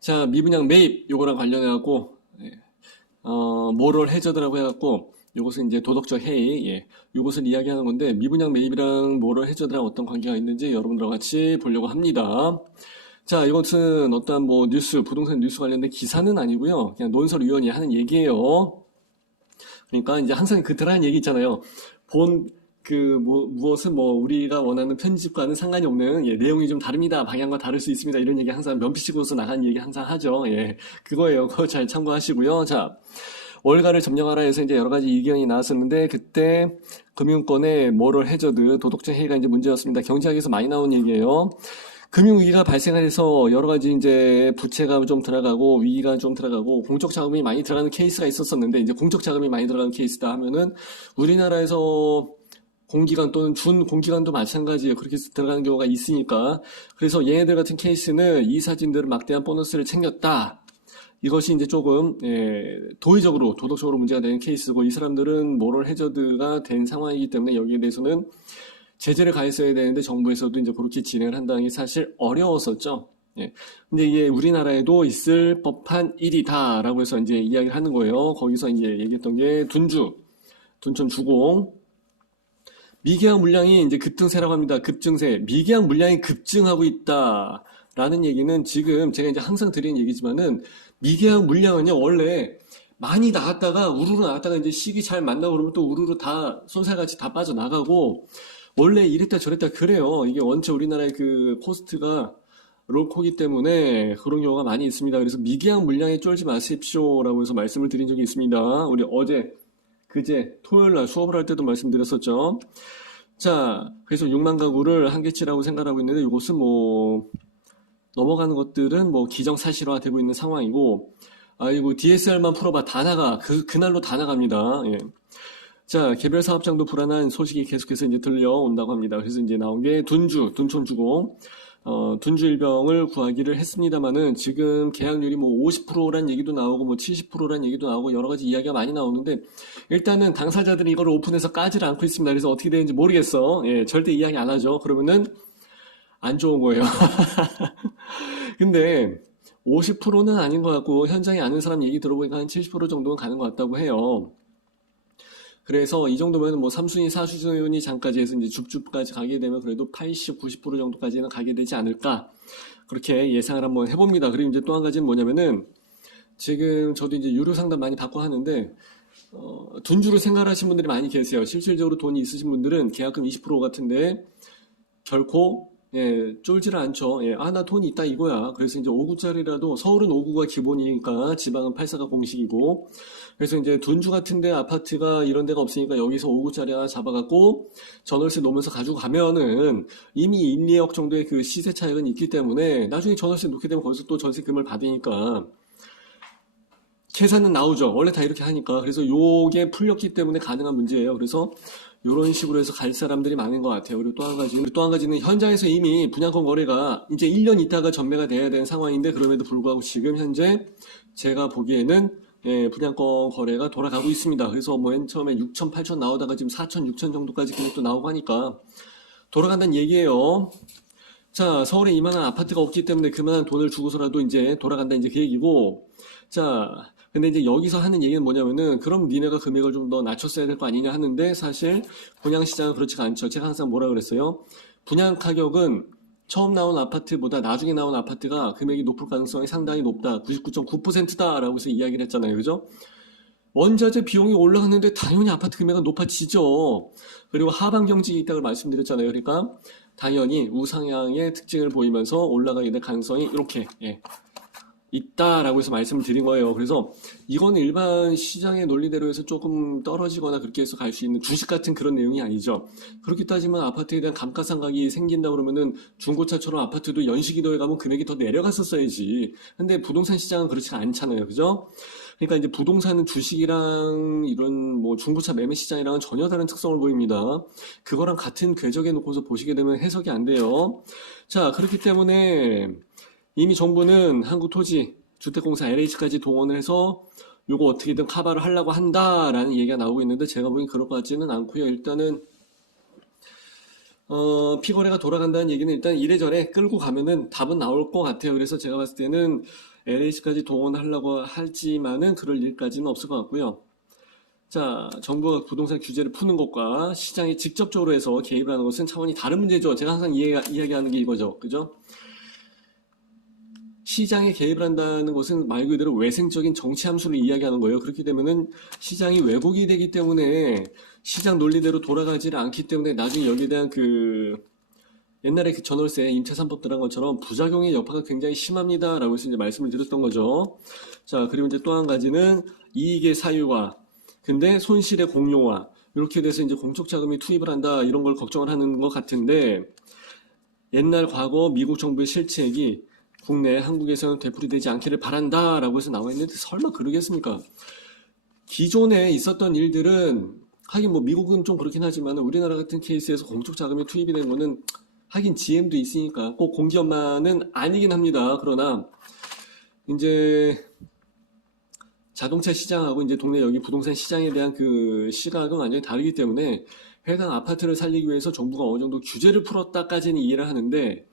자, 미분양 매입 요거랑 관련해갖고 모럴 해저드라고 해갖고 요것은 이제 도덕적 해이, 요것을 이야기하는 건데 미분양 매입이랑 모럴 해저드랑 어떤 관계가 있는지 여러분들과 같이 보려고 합니다. 자, 이것은 어떤 뭐 뉴스, 부동산 뉴스 관련된 기사는 아니고요. 그냥 논설위원이 하는 얘기예요. 그러니까 이제 항상 그 드라이한 얘기 있잖아요. 무엇은 뭐 우리가 원하는 편집과는 상관이 없는 내용이 좀 다릅니다. 방향과 다를 수 있습니다. 이런 얘기 항상 면피식으로서 나가는 얘기 항상 하죠. 그거예요. 그거 잘 참고하시고요. 자, 월가를 점령하라 해서 이제 여러 가지 의견이 나왔었는데 그때 금융권의 모럴 해저드 도덕적 해이가 이제 문제였습니다. 경제학에서 많이 나온 얘기예요. 금융위기가 발생해서 여러 가지 이제 부채가 좀 들어가고 위기가 좀 들어가고 공적 자금이 많이 들어가는 케이스가 있었었는데 이제 공적 자금이 많이 들어가는 케이스다 하면은 우리나라에서 공기관 또는 준공기관도 마찬가지예요. 그렇게 들어가는 경우가 있으니까. 그래서 얘네들 같은 케이스는 이사진들은 막대한 보너스를 챙겼다. 이것이 이제 조금 도의적으로 도덕적으로 문제가 되는 케이스고 이 사람들은 모럴 해저드가 된 상황이기 때문에 여기에 대해서는 제재를 가했어야 되는데 정부에서도 이제 그렇게 진행을 한다는 게 사실 어려웠었죠. 근데 이게 우리나라에도 있을 법한 일이다라고 해서 이제 이야기를 하는 거예요. 거기서 이제 얘기했던 게 둔촌 주공. 미계약 물량이 이제 급등세라고 합니다. 급증세. 미계약 물량이 급증하고 있다라는 얘기는 지금 제가 이제 항상 드리는 얘기지만은 미계약 물량은요, 원래 많이 나갔다가 우르르 나갔다가 이제 시기 잘 만나고 그러면 또 우르르 다 손살같이 다 빠져나가고 원래 이랬다 저랬다 그래요. 이게 원체 우리나라의 그 코스트가 롤코기 때문에 그런 경우가 많이 있습니다. 그래서 미계약 물량에 쫄지 마십시오라고 해서 말씀을 드린 적이 있습니다. 우리 그제 토요일 날 수업을 할 때도 말씀드렸었죠. 자, 그래서 6만 가구를 한계치라고 생각하고 있는데 이것은 뭐 넘어가는 것들은 뭐 기정사실화 되고 있는 상황이고 아이고 DSR만 풀어봐 다 나가 그날로 다 나갑니다. 자, 개별 사업장도 불안한 소식이 계속해서 이제 들려온다고 합니다. 그래서 이제 나온 게 둔촌주공. 둔주 일병을 구하기를 했습니다만은 지금 계약률이 뭐 50%란 얘기도 나오고 뭐 70%란 얘기도 나오고 여러 가지 이야기가 많이 나오는데 일단은 당사자들이 이걸 오픈해서 까지를 않고 있습니다. 그래서 어떻게 되는지 모르겠어. 절대 이야기 안 하죠. 그러면은 안 좋은 거예요. 근데 50%는 아닌 것 같고 현장에 아는 사람 얘기 들어보니까 한 70% 정도는 가는 것 같다고 해요. 그래서 이 정도면 뭐 3순위, 4순위 장까지 해서 이제 줍줍까지 가게 되면 그래도 80, 90% 정도까지는 가게 되지 않을까. 그렇게 예상을 한번 해봅니다. 그리고 이제 또 한 가지는 뭐냐면은 지금 저도 이제 유료 상담 많이 받고 하는데, 둔주를 생각하시는 분들이 많이 계세요. 실질적으로 돈이 있으신 분들은 계약금 20% 같은데 결코 쫄지를 않죠. 나 돈이 있다 이거야. 그래서 이제 5구짜리라도 서울은 5구가 기본이니까 지방은 8사가 공식이고 그래서 이제 둔주 같은데 아파트가 이런 데가 없으니까 여기서 5구짜리 하나 잡아갖고 전월세 놓으면서 가지고 가면은 이미 1, 2억 정도의 그 시세 차익은 있기 때문에 나중에 전월세 놓게 되면 거기서 또 전세금을 받으니까 계산은 나오죠. 원래 다 이렇게 하니까. 그래서 요게 풀렸기 때문에 가능한 문제예요. 그래서 이런 식으로 해서 갈 사람들이 많은 것 같아요. 그리고 또 한 가지는 현장에서 이미 분양권 거래가 이제 1년 있다가 전매가 돼야 되는 상황인데 그럼에도 불구하고 지금 현재 제가 보기에는 분양권 거래가 돌아가고 있습니다. 그래서 뭐 맨 처음에 6천, 8천 나오다가 지금 4천, 6천 정도까지 금액도 나오고 하니까 돌아간다는 얘기예요. 자, 서울에 이만한 아파트가 없기 때문에 그만한 돈을 주고서라도 이제 돌아간다 이제 그 얘기고 자, 근데 이제 여기서 하는 얘기는 뭐냐면은 그럼 니네가 금액을 좀 더 낮췄어야 될 거 아니냐 하는데 사실 분양시장은 그렇지가 않죠. 제가 항상 뭐라 그랬어요? 분양 가격은 처음 나온 아파트보다 나중에 나온 아파트가 금액이 높을 가능성이 상당히 높다. 99.9%다라고 해서 이야기를 했잖아요. 그죠? 원자재 비용이 올라갔는데 당연히 아파트 금액은 높아지죠. 그리고 하방 경직이 있다고 말씀드렸잖아요. 그러니까 당연히 우상향의 특징을 보이면서 올라가게 될 가능성이 이렇게 있다라고 해서 말씀을 드린 거예요. 그래서 이거는 일반 시장의 논리대로 해서 조금 떨어지거나 그렇게 해서 갈 수 있는 주식 같은 그런 내용이 아니죠. 그렇게 따지면 아파트에 대한 감가상각이 생긴다 그러면은 중고차처럼 아파트도 연식이도에 가면 금액이 더 내려갔었어야지. 근데 부동산 시장은 그렇지가 않잖아요. 그죠? 그러니까 이제 부동산은 주식이랑 이런 뭐 중고차 매매 시장이랑은 전혀 다른 특성을 보입니다. 그거랑 같은 궤적에 놓고서 보시게 되면 해석이 안 돼요. 자, 그렇기 때문에 이미 정부는 한국토지주택공사 LH까지 동원을 해서 요거 어떻게든 커버를 하려고 한다라는 얘기가 나오고 있는데 제가 보기엔 그럴 것 같지는 않고요. 일단은 피거래가 돌아간다는 얘기는 일단 이래저래 끌고 가면은 답은 나올 것 같아요. 그래서 제가 봤을 때는 LH까지 동원하려고 하지만은 그럴 일까지는 없을 것 같고요. 자, 정부가 부동산 규제를 푸는 것과 시장에 직접적으로 해서 개입을 하는 것은 차원이 다른 문제죠. 제가 항상 이야기하는 게 이거죠. 그죠? 시장에 개입을 한다는 것은 말 그대로 외생적인 정치 함수를 이야기하는 거예요. 그렇게 되면은 시장이 왜곡이 되기 때문에 시장 논리대로 돌아가지를 않기 때문에 나중에 여기에 대한 옛날에 그 전월세 임차 3법 들어간 것처럼 부작용의 여파가 굉장히 심합니다라고 해서 이제 말씀을 드렸던 거죠. 자, 그리고 이제 또 한 가지는 이익의 사유화, 근데 손실의 공용화, 이렇게 돼서 이제 공적 자금이 투입을 한다 이런 걸 걱정을 하는 것 같은데 옛날 과거 미국 정부의 실책이 국내 한국에서는 되풀이되지 않기를 바란다라고 해서 나와 있는데 설마 그러겠습니까? 기존에 있었던 일들은 하긴 뭐 미국은 좀 그렇긴 하지만 우리나라 같은 케이스에서 공적 자금이 투입이 된 거는 하긴 GM도 있으니까 꼭 공기업만은 아니긴 합니다. 그러나 이제 자동차 시장하고 이제 동네 여기 부동산 시장에 대한 그 시각은 완전히 다르기 때문에 해당 아파트를 살리기 위해서 정부가 어느 정도 규제를 풀었다까지는 이해를 하는데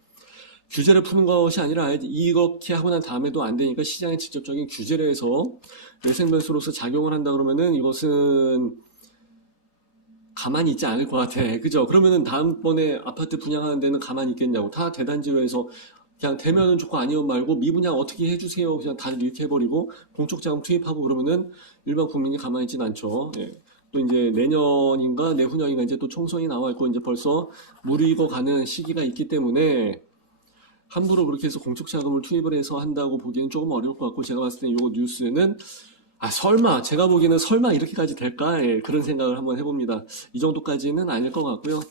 규제를 푸는 것이 아니라 이렇게 하고 난 다음에도 안 되니까 시장에 직접적인 규제를 해서 외생 변수로서 작용을 한다 그러면은 이것은 가만히 있지 않을 것 같아. 그죠? 그러면은 다음번에 아파트 분양하는 데는 가만히 있겠냐고. 다 대단지로 해서 그냥 되면은 좋고 아니면 말고 미분양 어떻게 해주세요. 그냥 다 이렇게 해버리고 공적 자금 투입하고 그러면은 일반 국민이 가만히 있진 않죠. 예. 또 이제 내년인가 내후년인가 이제 또 총선이 나와 있고 이제 벌써 무르익어 가는 시기가 있기 때문에 함부로 그렇게 해서 공적 자금을 투입을 해서 한다고 보기에는 조금 어려울 것 같고 제가 봤을 때 이 뉴스는 설마 제가 보기에는 설마 이렇게까지 될까? 예, 그런 생각을 한번 해봅니다. 이 정도까지는 아닐 것 같고요.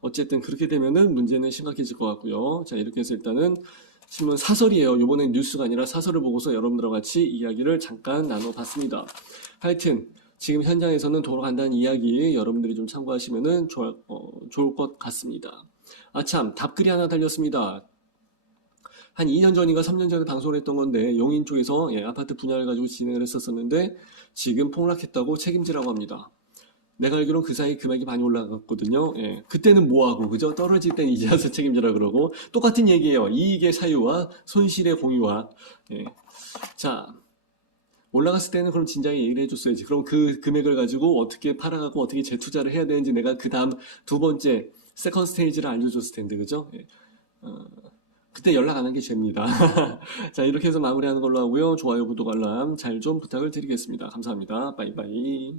어쨌든 그렇게 되면은 문제는 심각해질 것 같고요. 자, 이렇게 해서 일단은 신문 사설이에요. 이번엔 뉴스가 아니라 사설을 보고서 여러분들과 같이 이야기를 잠깐 나눠봤습니다. 하여튼 지금 현장에서는 돌아간다는 이야기 여러분들이 좀 참고하시면은 좋을 것 같습니다. 참, 답글이 하나 달렸습니다. 한 2년 전인가 3년 전에 방송을 했던 건데 용인 쪽에서 아파트 분양을 가지고 진행을 했었었는데 지금 폭락했다고 책임지라고 합니다. 내가 알기로는 그 사이 금액이 많이 올라갔거든요. 예, 그때는 뭐하고 그죠? 떨어질 땐 이제 와서 책임지라 그러고 똑같은 얘기예요. 이익의 사유와 손실의 공유와 예. 자, 올라갔을 때는 그럼 진작에 얘기를 해줬어야지. 그럼 그 금액을 가지고 어떻게 팔아가고 어떻게 재투자를 해야 되는지 내가 그 다음 두 번째 세컨 스테이지를 알려줬을 텐데 그죠? 예. 그때 연락 안 한 게 죄입니다. 자, 이렇게 해서 마무리하는 걸로 하고요. 좋아요, 구독, 알람 잘 좀 부탁을 드리겠습니다. 감사합니다. 빠이빠이.